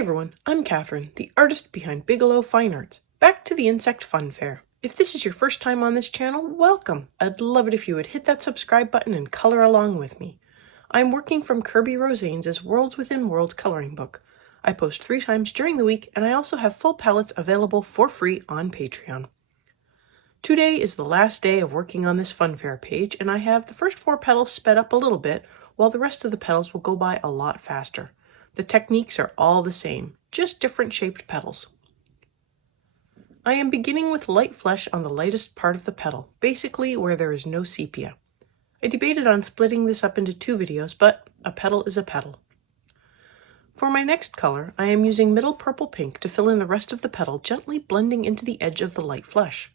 everyone, I'm Catherine, the artist behind Bigelow Fine Arts. Back to the Insect Fun Fair. If this is your first time on this channel, welcome. I'd love it if you would hit that subscribe button and color along with me. I'm working from Kirby Rosanes' Worlds Within Worlds coloring book. I post 3 times during the week, and I also have full palettes available for free on Patreon. Today is the last day of working on this Fun Fair page, and I have the first 4 petals sped up a little bit, while the rest of the petals will go by a lot faster. The techniques are all the same, just different shaped petals. I am beginning with light flesh on the lightest part of the petal, basically where there is no sepia. I debated on splitting this up into 2 videos, but a petal is a petal. For my next color, I am using middle purple pink to fill in the rest of the petal, gently blending into the edge of the light flesh.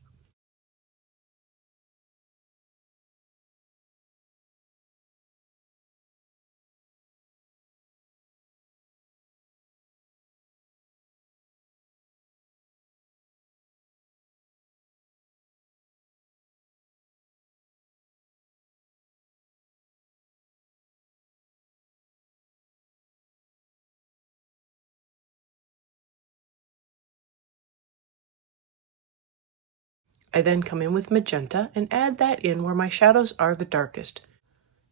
I then come in with magenta and add that in where my shadows are the darkest.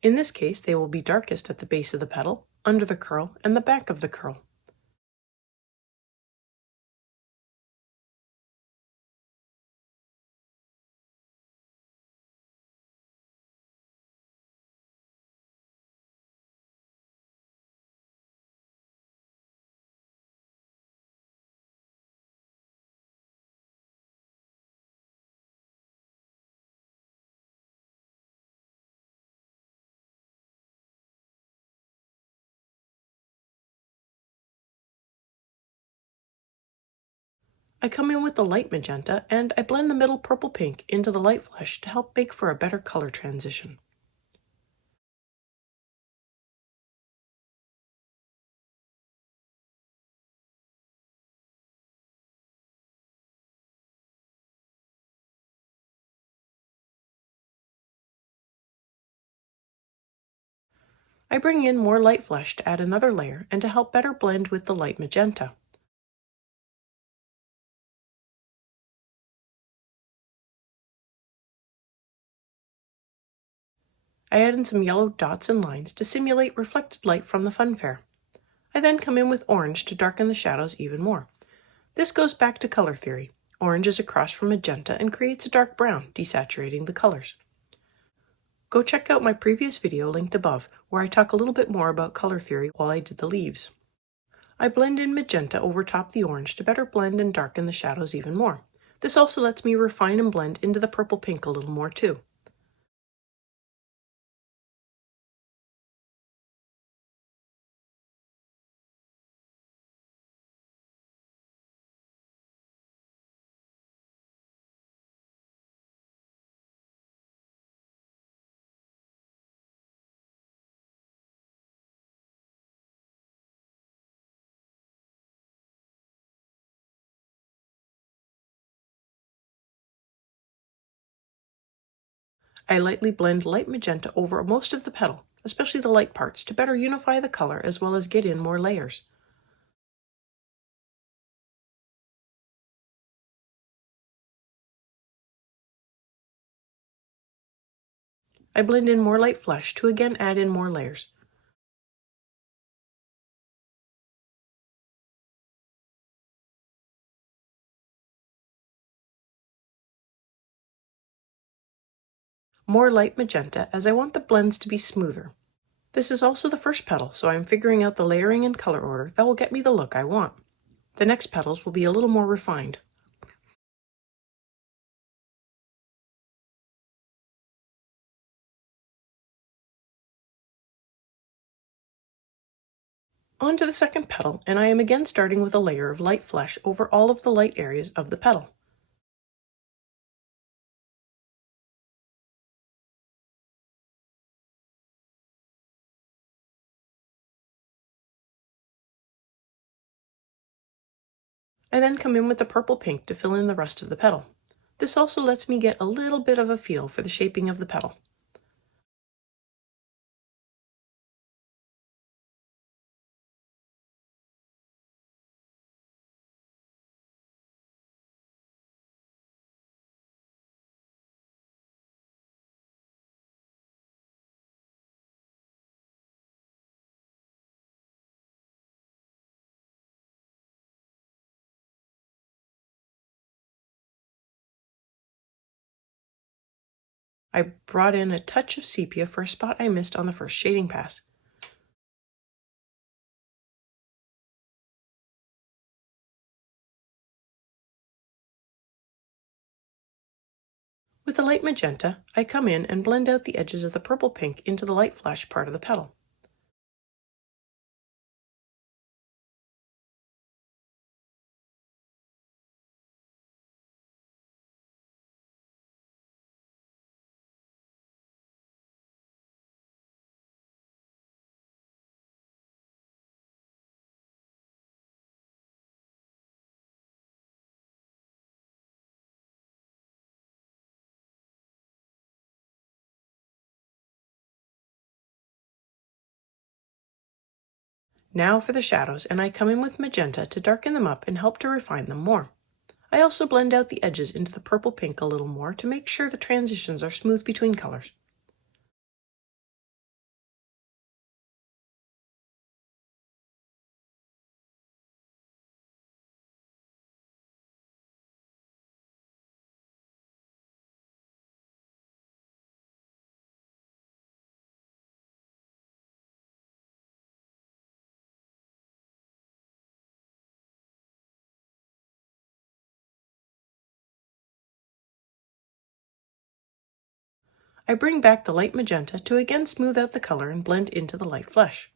In this case, they will be darkest at the base of the petal, under the curl, and the back of the curl. I come in with the light magenta and I blend the middle purple pink into the light flesh to help make for a better color transition. I bring in more light flesh to add another layer and to help better blend with the light magenta. I add in some yellow dots and lines to simulate reflected light from the fun fair. I then come in with orange to darken the shadows even more. This goes back to color theory. Orange is across from magenta and creates a dark brown, desaturating the colors. Go check out my previous video linked above, where I talk a little bit more about color theory while I did the leaves. I blend in magenta over top the orange to better blend and darken the shadows even more. This also lets me refine and blend into the purple pink a little more too. I lightly blend light magenta over most of the petal, especially the light parts, to better unify the color as well as get in more layers. I blend in more light flesh to again add in more layers. More light magenta as I want the blends to be smoother. This is also the first petal, so I'm figuring out the layering and color order that will get me the look I want. The next petals will be a little more refined. On to the second petal, and I am again starting with a layer of light flesh over all of the light areas of the petal. I then come in with the purple pink to fill in the rest of the petal. This also lets me get a little bit of a feel for the shaping of the petal. I brought in a touch of sepia for a spot I missed on the first shading pass. With the light magenta, I come in and blend out the edges of the purple pink into the light flash part of the petal. Now for the shadows, and I come in with magenta to darken them up and help to refine them more. I also blend out the edges into the purple pink a little more to make sure the transitions are smooth between colors. I bring back the light magenta to again smooth out the color and blend into the light flesh.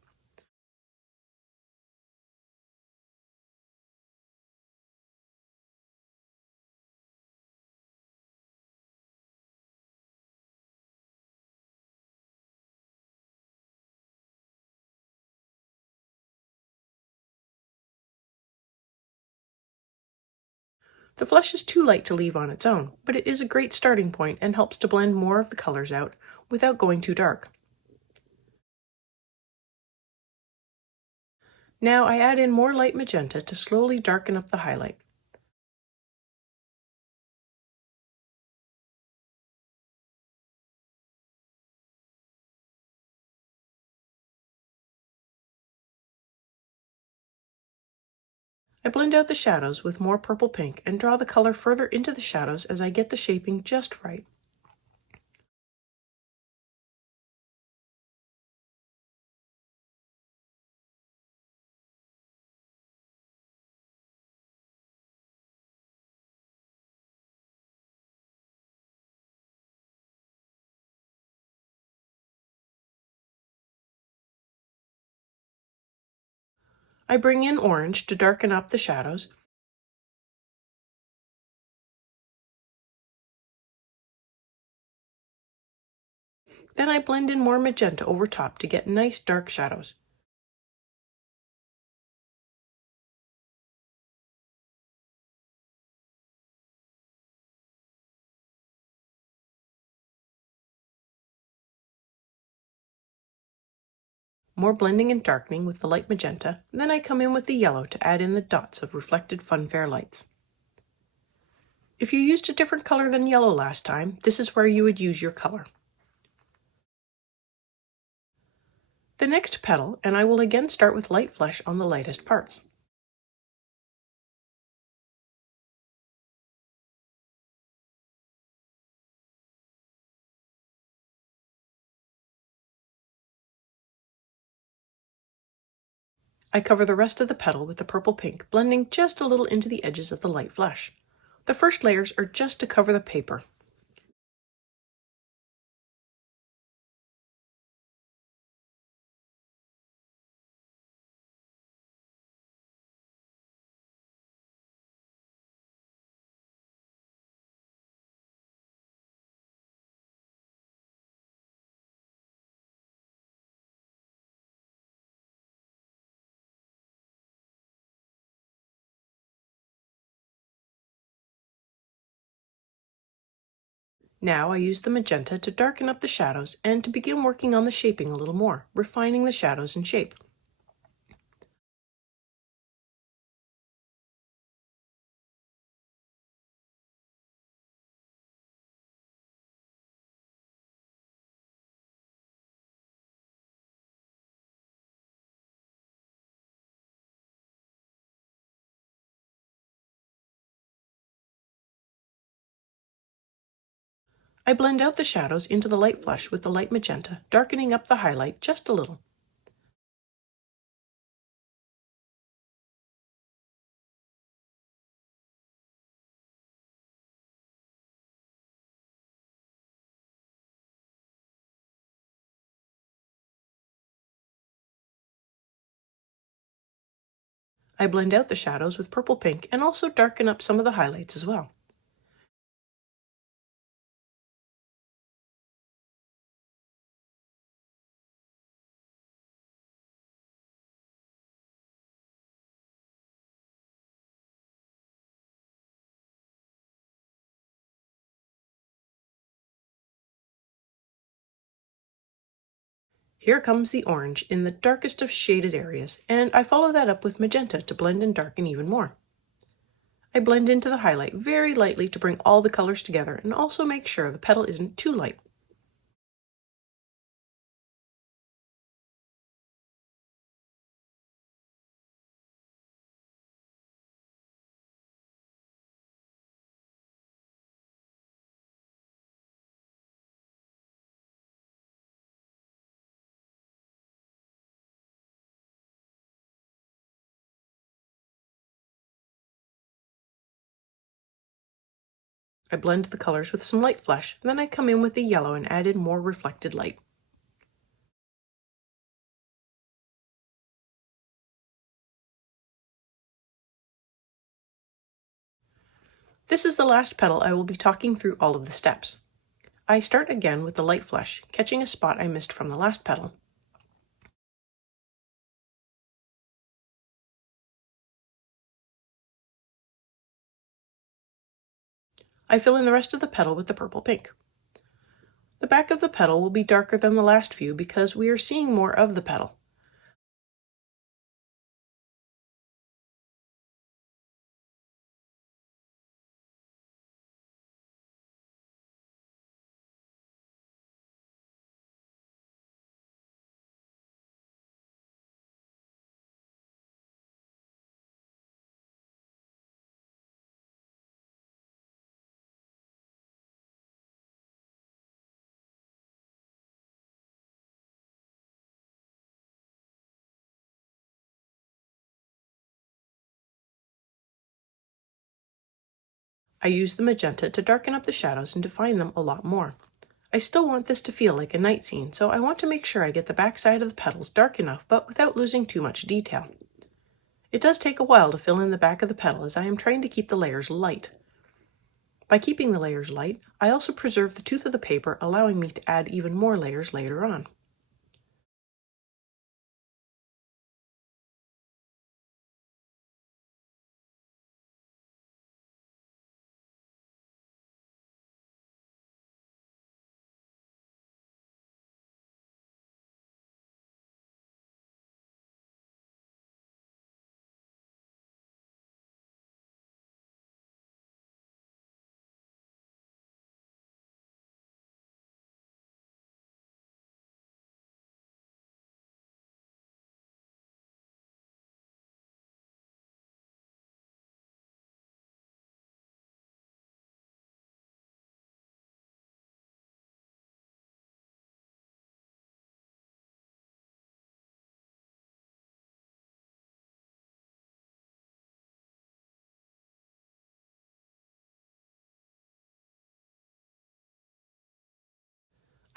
The flesh is too light to leave on its own, but it is a great starting point and helps to blend more of the colors out without going too dark. Now I add in more light magenta to slowly darken up the highlight. I blend out the shadows with more purple pink and draw the color further into the shadows as I get the shaping just right. I bring in orange to darken up the shadows. Then I blend in more magenta over top to get nice dark shadows. More blending and darkening with the light magenta, then I come in with the yellow to add in the dots of reflected funfair lights. If you used a different color than yellow last time, this is where you would use your color. The next petal, and I will again start with light flesh on the lightest parts. I cover the rest of the petal with the purple pink, blending just a little into the edges of the light flesh. The first layers are just to cover the paper. Now I use the magenta to darken up the shadows and to begin working on the shaping a little more, refining the shadows and shape. I blend out the shadows into the light flush with the light magenta, darkening up the highlight just a little. I blend out the shadows with purple pink and also darken up some of the highlights as well. Here comes the orange in the darkest of shaded areas, and I follow that up with magenta to blend and darken even more. I blend into the highlight very lightly to bring all the colors together and also make sure the petal isn't too light. I blend the colors with some light flush, then I come in with the yellow and add in more reflected light. This is the last petal I will be talking through all of the steps. I start again with the light flush, catching a spot I missed from the last petal. I fill in the rest of the petal with the purple pink. The back of the petal will be darker than the last few because we are seeing more of the petal. I use the magenta to darken up the shadows and define them a lot more. I still want this to feel like a night scene, so I want to make sure I get the back side of the petals dark enough but without losing too much detail. It does take a while to fill in the back of the petal as I am trying to keep the layers light. By keeping the layers light, I also preserve the tooth of the paper, allowing me to add even more layers later on.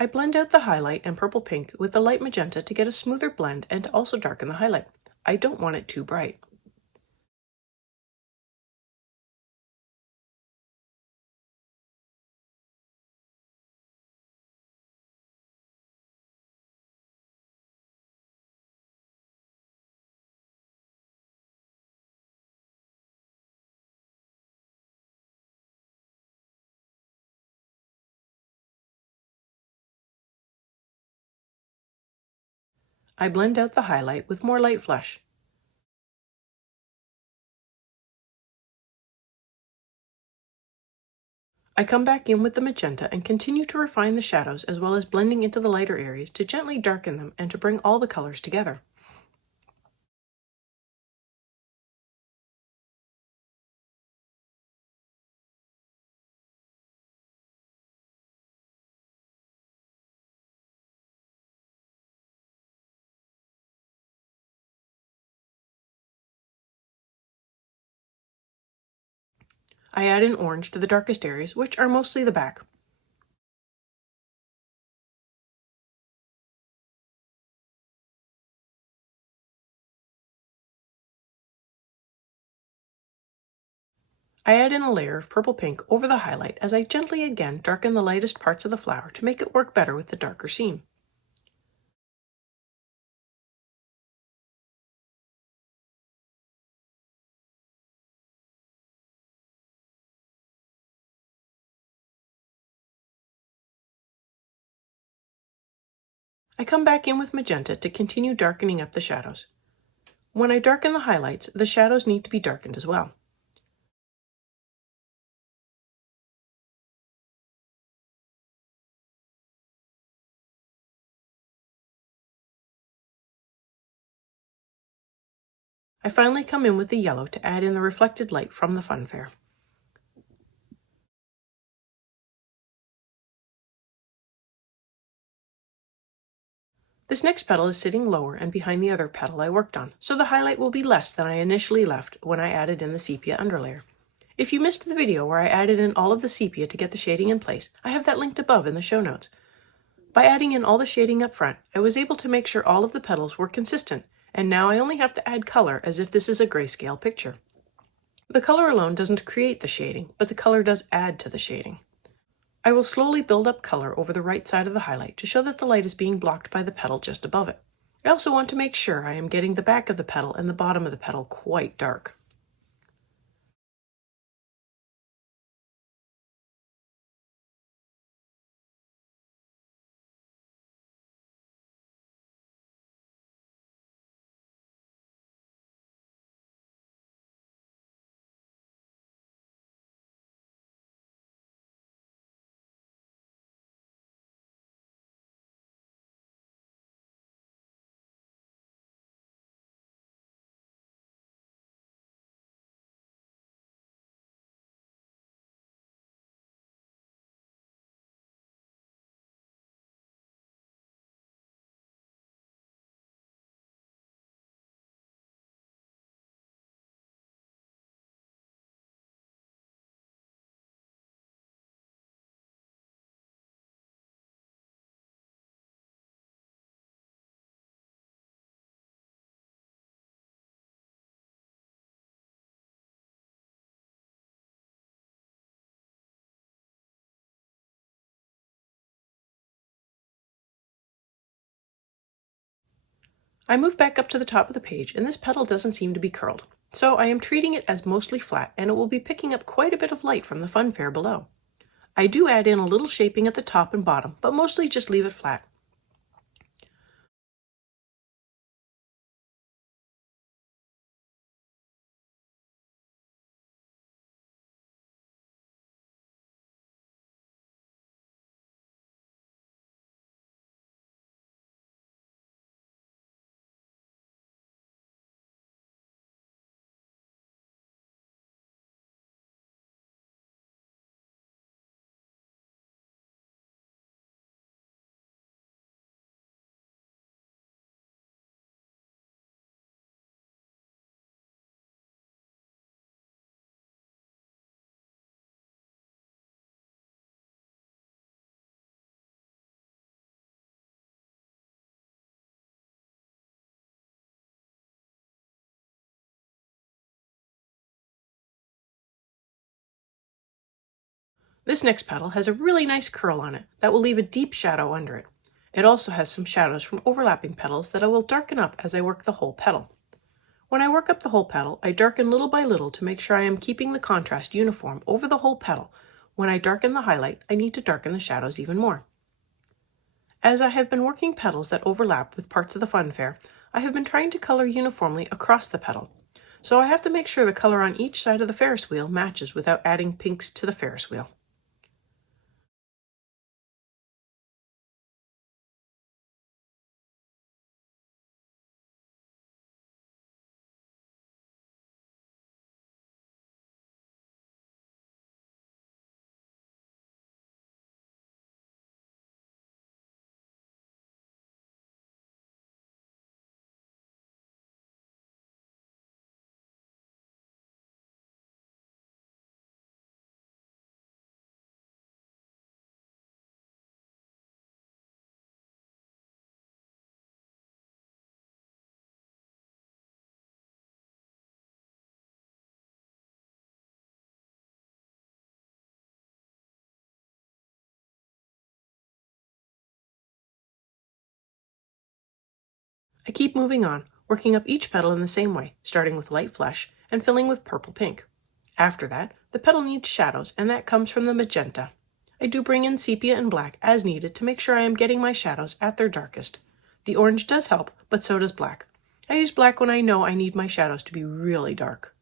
I blend out the highlight and purple pink with the light magenta to get a smoother blend and to also darken the highlight. I don't want it too bright. I blend out the highlight with more light flush. I come back in with the magenta and continue to refine the shadows as well as blending into the lighter areas to gently darken them and to bring all the colors together. I add in orange to the darkest areas, which are mostly the back. I add in a layer of purple pink over the highlight as I gently again darken the lightest parts of the flower to make it work better with the darker scene. I come back in with magenta to continue darkening up the shadows. When I darken the highlights, the shadows need to be darkened as well. I finally come in with the yellow to add in the reflected light from the funfair. This next petal is sitting lower and behind the other petal I worked on, so the highlight will be less than I initially left when I added in the sepia underlayer. If you missed the video where I added in all of the sepia to get the shading in place, I have that linked above in the show notes. By adding in all the shading up front, I was able to make sure all of the petals were consistent, and now I only have to add color as if this is a grayscale picture. The color alone doesn't create the shading, but the color does add to the shading. I will slowly build up color over the right side of the highlight to show that the light is being blocked by the petal just above it. I also want to make sure I am getting the back of the petal and the bottom of the petal quite dark. I move back up to the top of the page and this petal doesn't seem to be curled, so I am treating it as mostly flat and it will be picking up quite a bit of light from the funfair below. I do add in a little shaping at the top and bottom, but mostly just leave it flat. This next petal has a really nice curl on it that will leave a deep shadow under it. It also has some shadows from overlapping petals that I will darken up as I work the whole petal. When I work up the whole petal, I darken little by little to make sure I am keeping the contrast uniform over the whole petal. When I darken the highlight, I need to darken the shadows even more. As I have been working petals that overlap with parts of the funfair, I have been trying to color uniformly across the petal. So I have to make sure the color on each side of the Ferris wheel matches without adding pinks to the Ferris wheel. I keep moving on, working up each petal in the same way, starting with light flesh and filling with purple pink. After that, the petal needs shadows, and that comes from the magenta. I do bring in sepia and black as needed to make sure I am getting my shadows at their darkest. The orange does help, but so does black. I use black when I know I need my shadows to be really dark.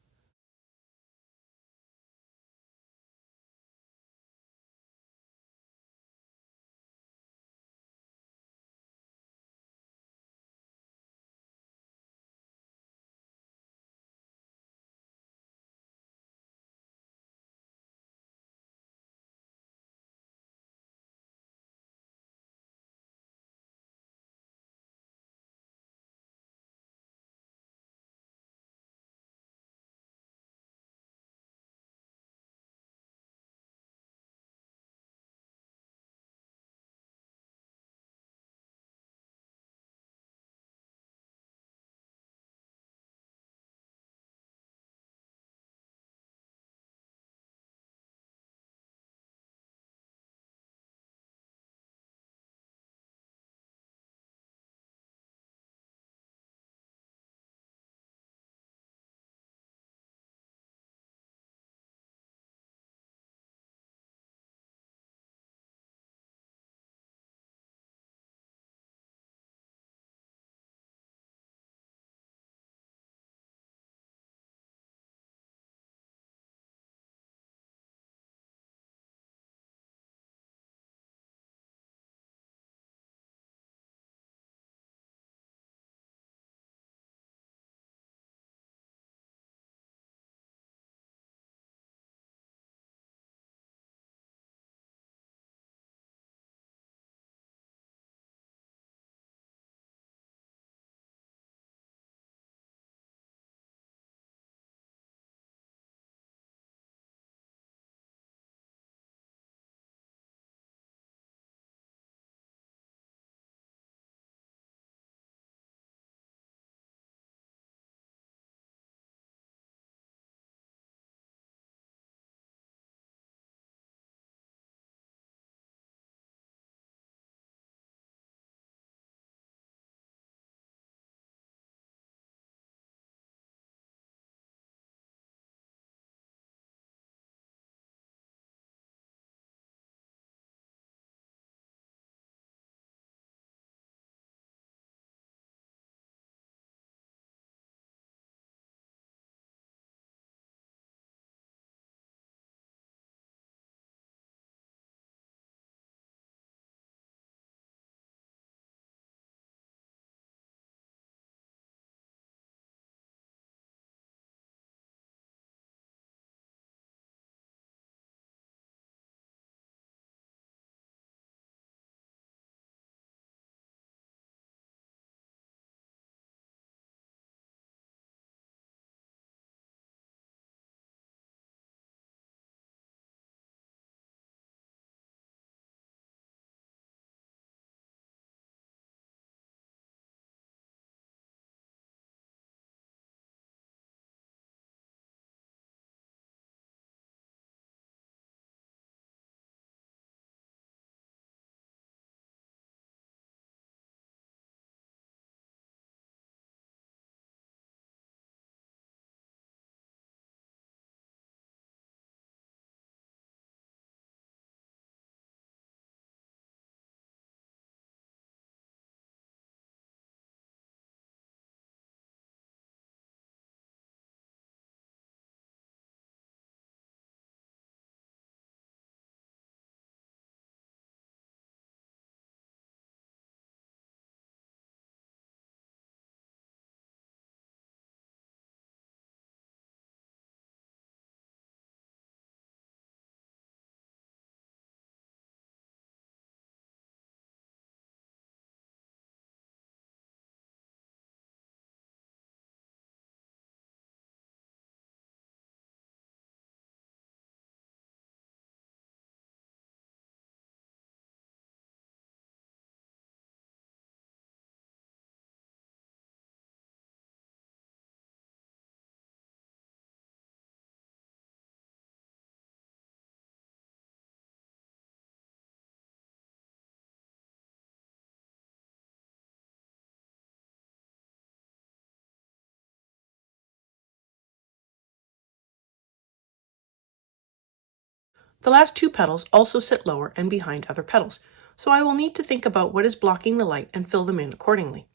The last two petals also sit lower and behind other petals, so I will need to think about what is blocking the light and fill them in accordingly.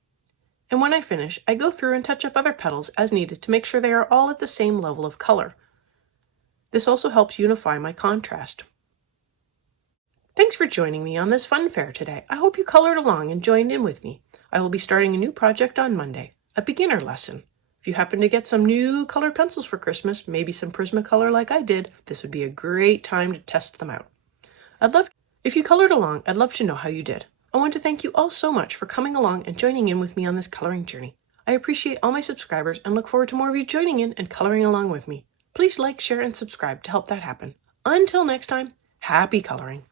And when I finish, I go through and touch up other petals as needed to make sure they are all at the same level of color. This also helps unify my contrast. Thanks for joining me on this fun fair today. I hope you colored along and joined in with me. I will be starting a new project on Monday, a beginner lesson. If you happen to get some new colored pencils for Christmas, maybe some Prismacolor like I did, this would be a great time to test them out. If you colored along, I'd love to know how you did. I want to thank you all so much for coming along and joining in with me on this coloring journey. I appreciate all my subscribers and look forward to more of you joining in and coloring along with me. Please like, share, and subscribe to help that happen. Until next time, happy coloring!